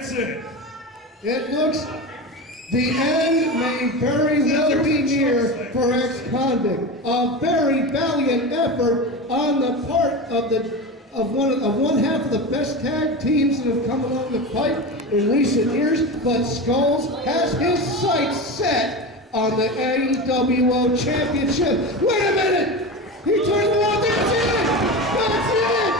That's it. It looks the end may very well be near for ex-convict. A very valiant effort on the part of one half of the best tag teams that have come along the pipe in recent years, but Skulls has his sights set on the MWO Championship. Wait a minute! He turned around, that's it! That's it!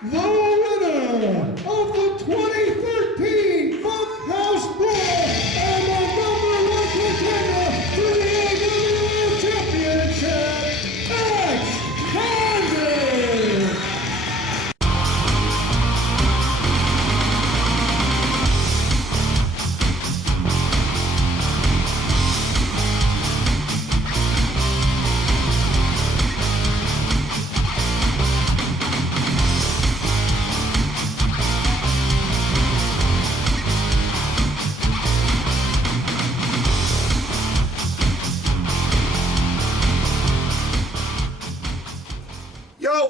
The winner of the 2013 Bunkhouse Brawl and the #1 contender to the MWO Championship, ex-convict!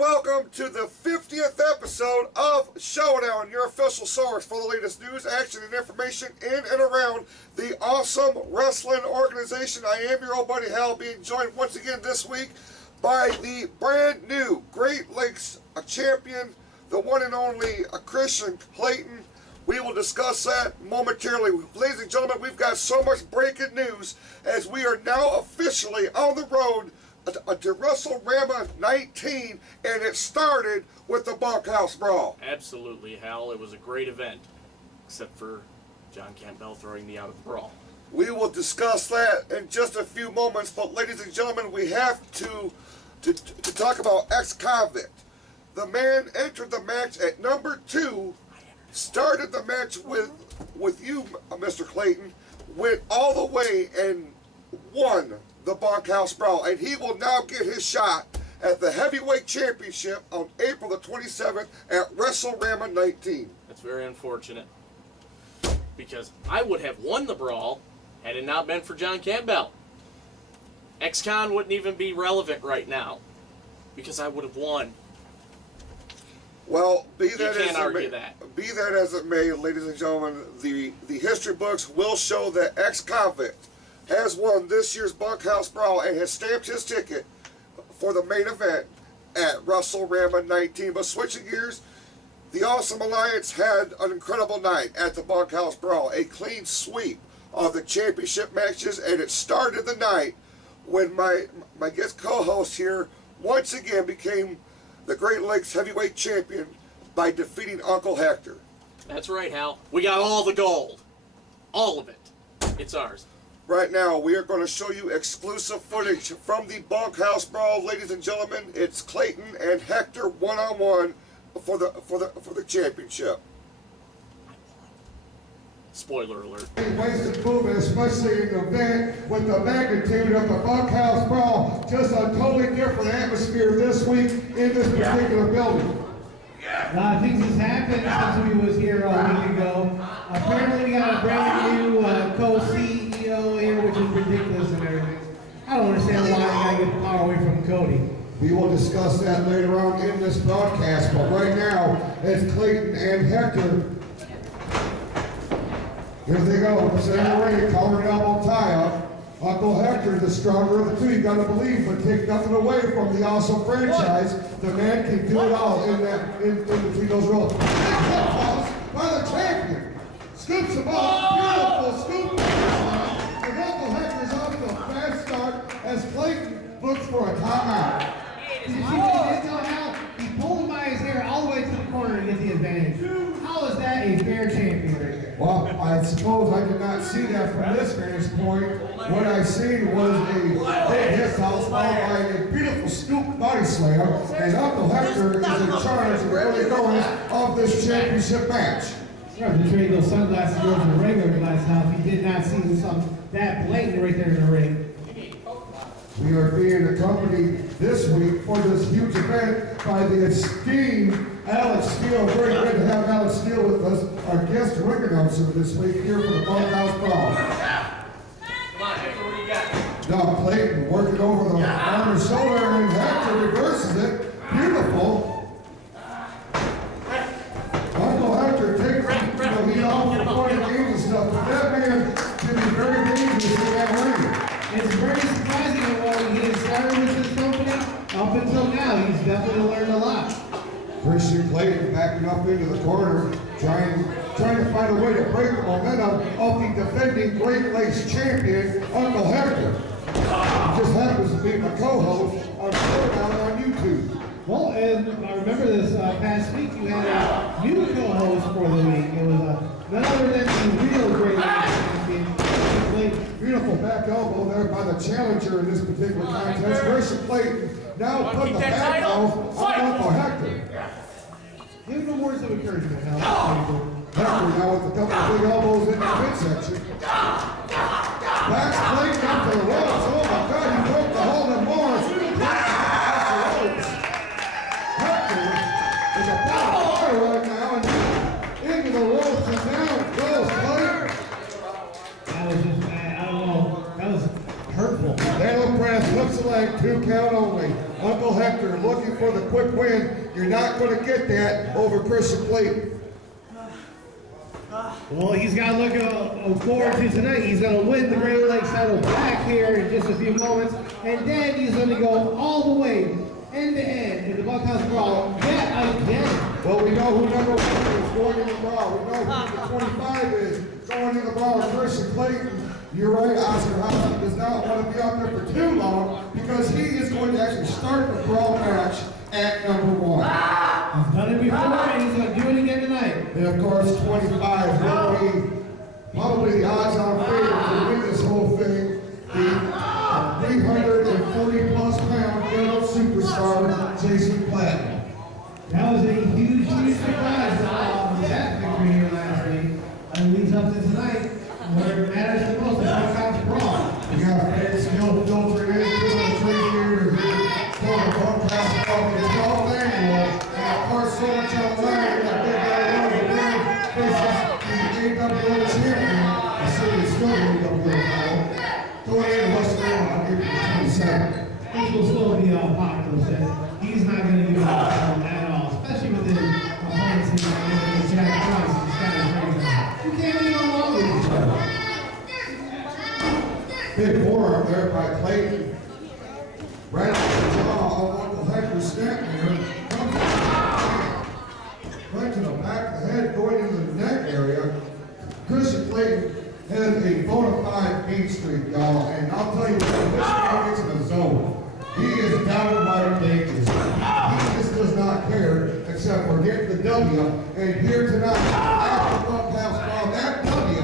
Welcome to the 50th episode of Showdown, your official source for the latest news, action, and information in and around the awesome wrestling organization. I am your old buddy Hal, being joined once again this week by the brand new Great Lakes champion, the one and only Kristian Klayton. We will discuss that momentarily. Ladies and gentlemen, we've got so much breaking news as we are now officially on the road to WrestleRama 19, and it started with the Bunkhouse Brawl. Absolutely, Hal. It was a great event, except for John Campbell throwing me out of the brawl. We will discuss that in just a few moments, but ladies and gentlemen, we have to talk about ex-convict. The man entered the match at number 2, started the match with you, Mr. Klayton, went all the way and won the Bunkhouse Brawl, and he will now get his shot at the heavyweight championship on April the 27th at WrestleRama 19. That's very unfortunate, because I would have won the brawl had it not been for John Campbell. Ex-con wouldn't even be relevant right now, because I would have won. Well, be that as it may, ladies and gentlemen, the history books will show that ex-convict has won this year's Bunkhouse Brawl and has stamped his ticket for the main event at WrestleRama 19. But switching gears, the Awesome Alliance had an incredible night at the Bunkhouse Brawl, a clean sweep of the championship matches, and it started the night when my guest co-host here once again became the Great Lakes heavyweight champion by defeating Uncle Hector. That's right, Hal. We got all the gold. All of it. It's ours. Right now, we are going to show you exclusive footage from the Bunkhouse Brawl, ladies and gentlemen. It's Klayton and Hector one-on-one for the championship. Spoiler alert. Wasted movement, especially in the event with the magnitude of the Bunkhouse Brawl. Just a totally different atmosphere this week in this particular building. A lot of things has happened since we was here a week ago. Apparently we got a brand new co-CEO here, which is ridiculous and everything. I don't understand why they gotta get the power away from Cody. We will discuss that later on in this broadcast, but right now it's Klayton and Hector. Here they go, sitting in the ring, collar and elbow tie-up. Uncle Hector, the stronger of the two, you gotta believe, but take nothing away from the awesome franchise. The man can do it all in between those roles. By the champion, scoops the ball, beautiful scoop. And Uncle Hector's off to a fast start as Klayton looks for a timeout. Did you see what he did to him? He pulled him by his hair all the way to the corner to get the advantage. How is that a fair champion right there? Well, I suppose I did not see that from this vantage point. What I seen was a big hit toss followed by a beautiful scoop body slam, and Uncle Hector is in charge of the early goings of this championship match. You have to trade those sunglasses over to regular glass now if he did not see something that blatant right there in the ring. We are being accompanied this week for this huge event by the esteemed Alex Steele. Very good to have Alex Steele with us, our guest ring announcer this week here for the Bunkhouse Brawl. Come on, Hector, what do you got? Now Klayton working over the arm and shoulder, and Hector reverses it. Beautiful. Uncle it's very surprising that while he had started with this company, up until now, he's definitely learned a lot. Kristian Klayton backing up into the corner, trying to find a way to break the momentum of the defending Great Lakes champion, Uncle Hector. He just happens to be my co-host on Showdown on YouTube. Well, and I remember this past week, you had a new co-host for the week. It was none other than the real Great Lakes champion, Kristian Klayton. Beautiful back elbow there by the challenger in this particular contest. Kristian Klayton now putting the back elbow on Uncle Hector. Give him words of encouragement, Hector. Hector now with a couple of big elbows in the midsection. Backs Klayton up to the ropes. Oh my God, he broke the hold and more. Hector is about to fire right now and into the ropes and down goes Klayton. That was just, I don't know, that was hurtful. Daniel Press hooks the leg, 2 count only. Uncle Hector looking for the quick win. You're not going to get that over Kristian Klayton. Well, he's got to look forward to tonight. He's going to win the Great Lakes title back here in just a few moments. And then he's going to go all the way, end to end, in the Bunkhouse Brawl yet again. Well, we know who number 1 is going in the brawl. We know who the 25 is going in the brawl. Kristian Klayton. You're right, Oscar Hobson does not want to be out there for too long because he is going to actually start the brawl match at number 1. He's done it before and he's going to do it again tonight. And of course, 25 will be probably the odds-on favorite to win this whole thing. The 340-plus pound young superstar, Jason Platt. That was a huge surprise that victory here last week. And leads up to tonight, where it matters the most, the Bunkhouse Brawl. You got fans still filtering into the tree here for the Bunkhouse Brawl. It's all annual. And of course, so much on the line. That big guy over there faces the AWO champion. I said he's still in the AWO title. Going into West Carolina on April 22nd. Things will still be popular. Said he's not going to give up at all, especially with his opponents in Jack Price and Scott Fraser. You can't get along with each other. Big forearm there by Klayton. Right off the jaw of Uncle Hector snap here. Right to the back of the head, going into the neck area. Kristian Klayton has a bona fide mean streak, y'all. And I'll tell you what, when this guy gets in the zone, he is downright dangerous. He just does not care, except for getting the W. And here tonight, after the Bunkhouse Brawl, that W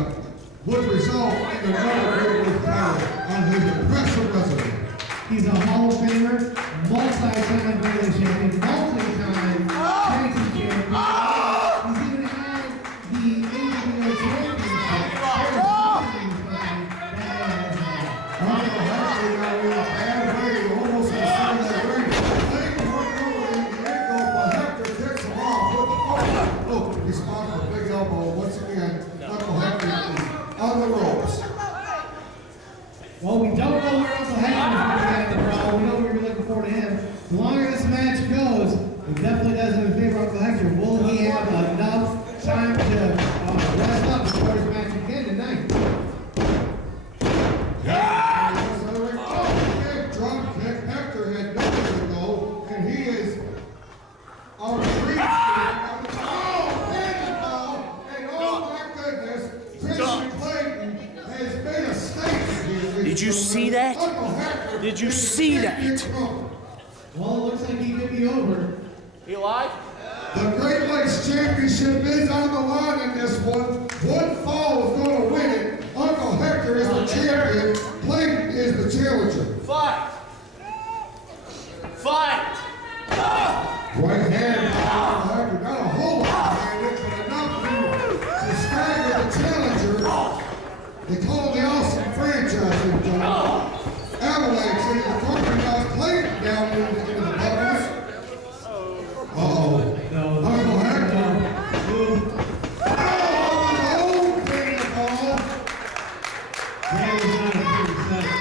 would result in another Great Lakes title on his impressive resume. He's a Hall of Famer, multi-time Great Lakes champion, multi-time tag team champion. He's even had the MWO championship. Uncle Hector got in a bad way, almost in the center of that ring. Klayton worked over the ankle, but Hector kicks him off with the oh, responds for a big elbow. Once again, Uncle Hector is on the ropes. Well, we don't know where Uncle Hector is going to get the brawl. We know we're looking forward to him. The longer this match goes, it definitely does in favor of Uncle Hector. Will he have enough time to rest up before his match again tonight? Drum kick. Hector had nowhere to go, and he is on the street. Oh, and oh my goodness, Kristian Klayton has made a statement. Did you see that? Did you see that? Well, it looks like he could be over. He alive? The Great Lakes Championship is on the line in this one. One fall is going to win it. Uncle Hector is the champion. Klayton is the challenger. Fight! Fight! Right hand by Uncle Hector. Not a whole lot behind it, but enough to stagger the challenger. They call it the awesome franchise in John. Avalanche into the corner. Now Klayton down into the buckles. Uh-oh. No, Uncle Hector. Oh, bring the ball. that was not a pretty sight.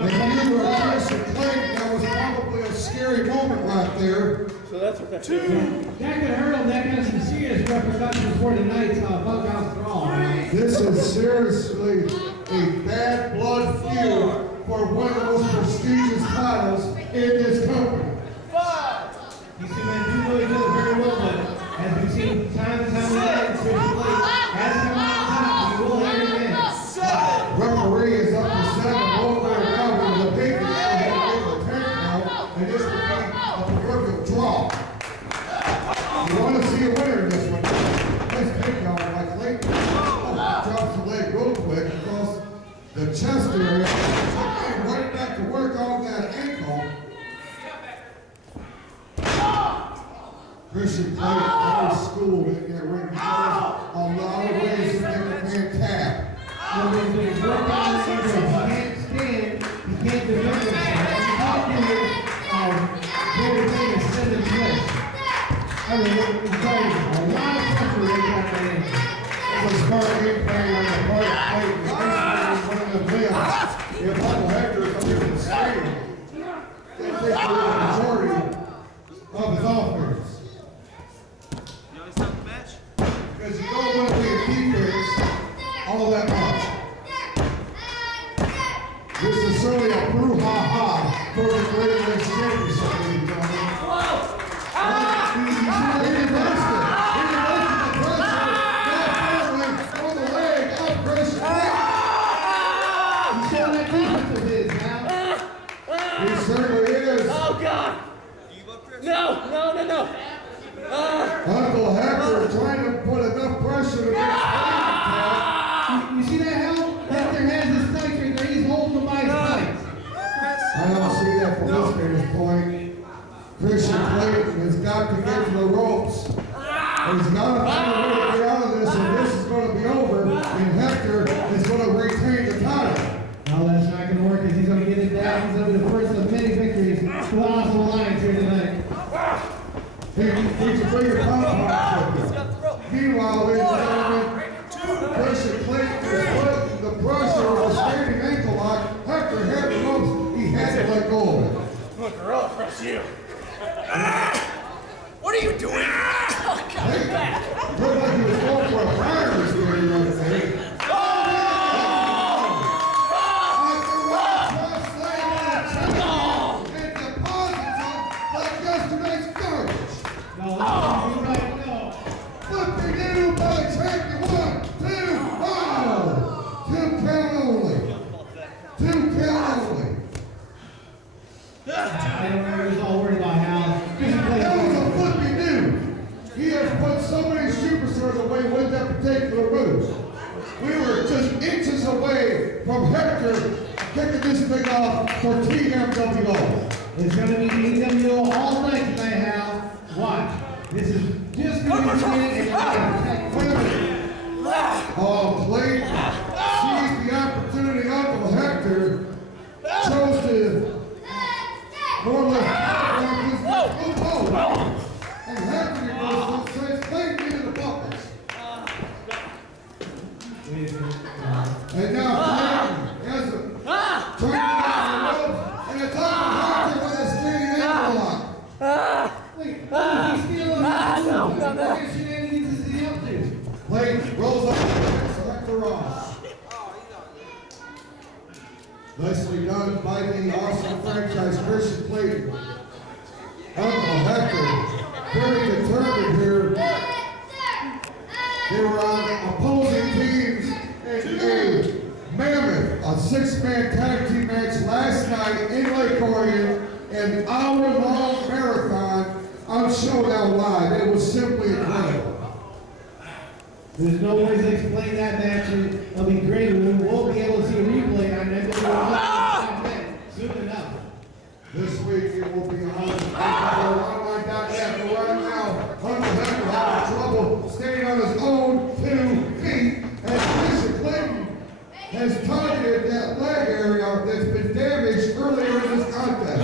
If you were Kristian Klayton, that was probably a scary moment right there. So that's what that That could hurt him. That got some serious repercussions for tonight's Bunkhouse Brawl. This is seriously a bad blood feud for one of the most prestigious titles in this company. These two men do know each other very well, but as we've seen time and time again, Kristian Klayton has come out on top. He will have it again. Referee is up to 7, all the way around with the big a turn now, and this will be a proverbial draw. You want to see a winner in this one? Nice takedown by Klayton. Drops the leg real quick because the chest area is right back to work on that ankle. Kristian Klayton, very schooled in their ring. A lot of ways to make a man tap. When he's working on the ankle, he can't stand, he can't defend himself. He's not doing very thing is send him flesh. I mean, it's like a lot of pressure right down that ankle. It was smart game playing on the part of Klayton. Kristian was one of the players. If Uncle Hector is up here in the stadium, they take the majority of his offense. Because you don't want to play defense all that much. This is certainly a brouhaha for the Great Lakes Championship, ladies and gentlemen. He reversed it. He reversed the pressure. Now on the leg of Kristian Klayton. He's showing that defense of his now. He certainly is. Oh, God. No. Uncle Hector trying to put enough pressure against Klayton. You see that, Hal? Hector has his sights right there. He's holding them by his sights. I don't see that from this vantage point. Kristian Klayton has got to get to the ropes. He's got to find a way to get out of this, and this is going to be over, and Hector is going to retain the title. No, that's not going to work because he's going to get it down. He's going to be the first of many victories for the Awesome Alliance here tonight. He's a bigger pop-pop. Meanwhile, ladies and gentlemen, Kristian Klayton is putting the pressure of the standing ankle lock. Hector had the ropes. He had to let go of it. Look, I'll press you. What are you doing? Oh, God, Hey, back. looked like he was going for a fire restraint right there. I don't know. He was all worried about Hal. That was a flippy dude. He has put so many superstars away with that particular move. We were just inches away from Hector kicking this thing off for Team MWO. It's going to be MWO all night tonight, Hal. Watch. This is just going to be winning and Oh, Klayton seized the opportunity. Uncle Hector chose to more or less and Hector goes sends Klayton into the buckets. And now Klayton has a trying to get the ropes, and it's Uncle Hector with a standing ankle lock. He's stealing What shenanigans is he up to? Klayton rolls up against Hector Ross. Nicely done by the Awesome franchise, Kristian Klayton. Uncle Hector, very determined here. They were on opposing teams in a mammoth, a six-man tag team match last night in Lake Orion, an hour-long marathon on Showdown Live. It was simply incredible. There's no ways to explain that match. It'll be great. We won't be able to see a replay on that soon enough. This week it will be on online.net. But right now, Uncle Hector having trouble staying on his own 2 feet, as Kristian Klayton has targeted that leg area that's been damaged earlier in this contest.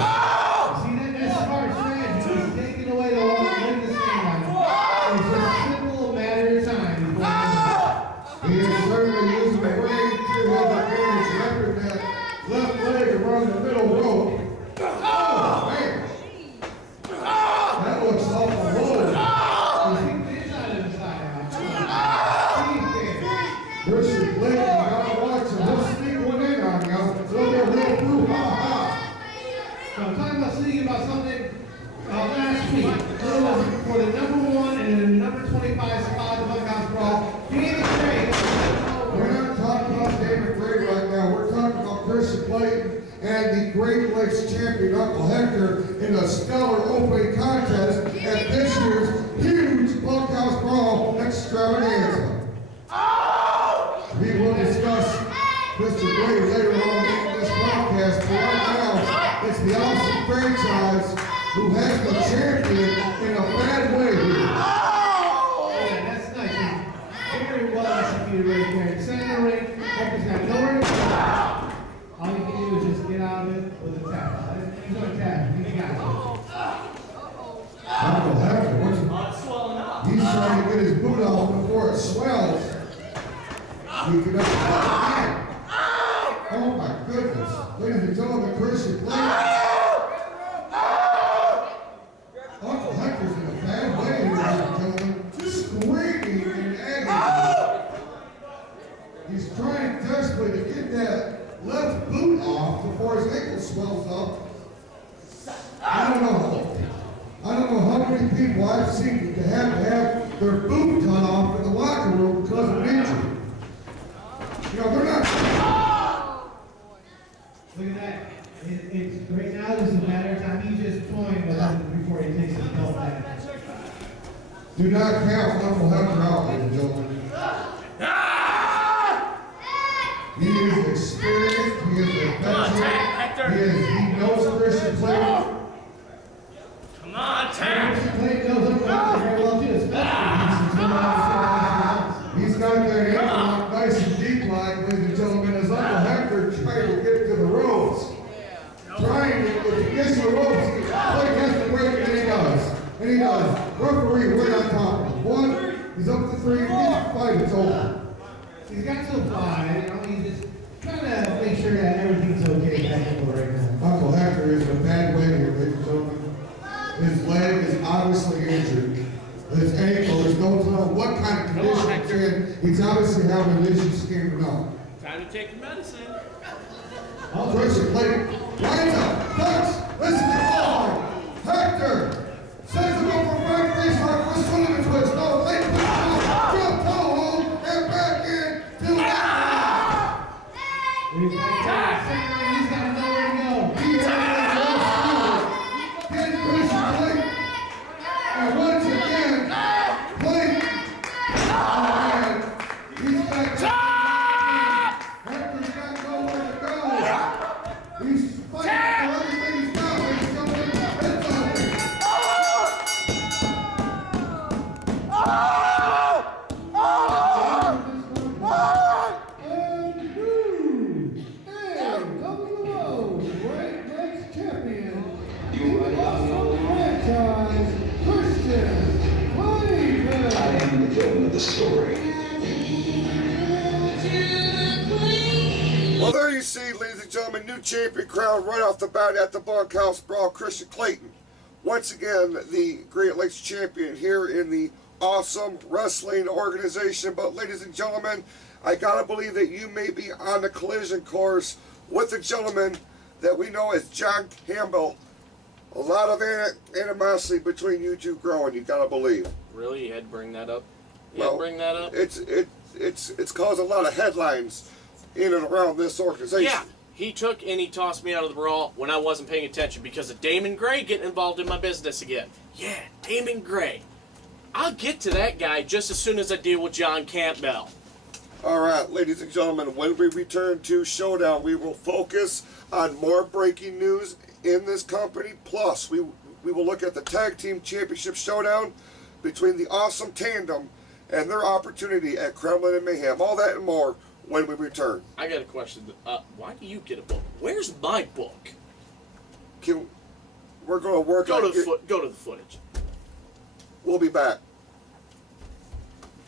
See, that's smart strategy. He's taking away the one leg to stand on. It's a simple matter of time. He is certainly using the ring to have advantage after that left leg around the middle rope. Oh, man. and the Great Lakes champion Uncle Hector in a stellar opening contest at this year's huge Bunkhouse Brawl extravaganza. We will discuss Kristian Klayton later on in this podcast, but right now it's the Awesome franchise who has the champion in a bad way here. Yeah, that's nice. Very well executed right there. Center ring, Hector's got nowhere to go. All you can do is just get out of it with a tap. He's going to tap. He's got it. Uncle Hector, he's trying to get his boot off before it swells. He can again. Oh my goodness. Ladies and gentlemen, Kristian Klayton. Uncle Hector's in a bad way here, ladies and gentlemen. Screaming in agony. He's trying desperately to get that left boot off before his ankle swells up. I don't know how many people I've seen to have their boot cut off in the locker room because of an injury. You know, they're not. Look at that. It's right now, this is a matter of time. He's just toying with it before he takes his belt back. Do not count Uncle Hector out, ladies and gentlemen. He is experienced. He is a veteran. He knows Kristian Klayton. Come on, tap! Kristian Klayton knows Uncle Hector very well too, especially since He's got that ankle locked nice and deep like, ladies and gentlemen, as Uncle Hector trying to get to the ropes. Trying to, if he gets to the ropes, Klayton has to break it, and he does. And he does. Referee right on top of him. One, he's up to three, he's five, it's over. He's got to apply, you know, he's just trying to make sure that everything's okay technical right now. Uncle Hector is in a bad way here, ladies and gentlemen. His leg is obviously injured. His ankle, there's no telling what kind of condition it's in. He's obviously having an issue standing up. Time to take the medicine. Kristian Klayton lines up, ducks, listen to all. Hector sends him up for right face hard for a swimming twist. No, Klayton puts him out, jump, toe hold, and back in to that. He's got nowhere to go. He has lost Get Kristian Klayton. And once again, Klayton. He's back there. Hector's got nowhere to go. He's fighting for everything he's got, ladies and gentlemen. It's MWO Great Lakes champion, the Awesome franchise, Kristian Klayton. I am the villain of the story. Well, there you see, ladies and gentlemen, new champion crowned right off the bat at the Bunkhouse Brawl, Kristian Klayton. Once again, the Great Lakes champion here in the Awesome Wrestling organization. But, ladies and gentlemen, I gotta believe that you may be on the collision course with the gentleman that we know as John Campbell. A lot of animosity between you two growing, you gotta believe. Really? You had to bring that up? Well, it's caused a lot of headlines in and around this organization. Yeah. He took and he tossed me out of the brawl when I wasn't paying attention because of Damon Gray getting involved in my business again. Yeah, Damon Gray. I'll get to that guy just as soon as I deal with John Campbell. All right, ladies and gentlemen, when we return to Showdown, we will focus on more breaking news in this company. Plus, we will look at the Tag Team Championship Showdown between the Awesome Tandem and their opportunity at Kremlin and Mayhem. All that and more when we return. I got a question. Why do you get a book? Where's my book? We're going to work on it. Go to the footage. We'll be back.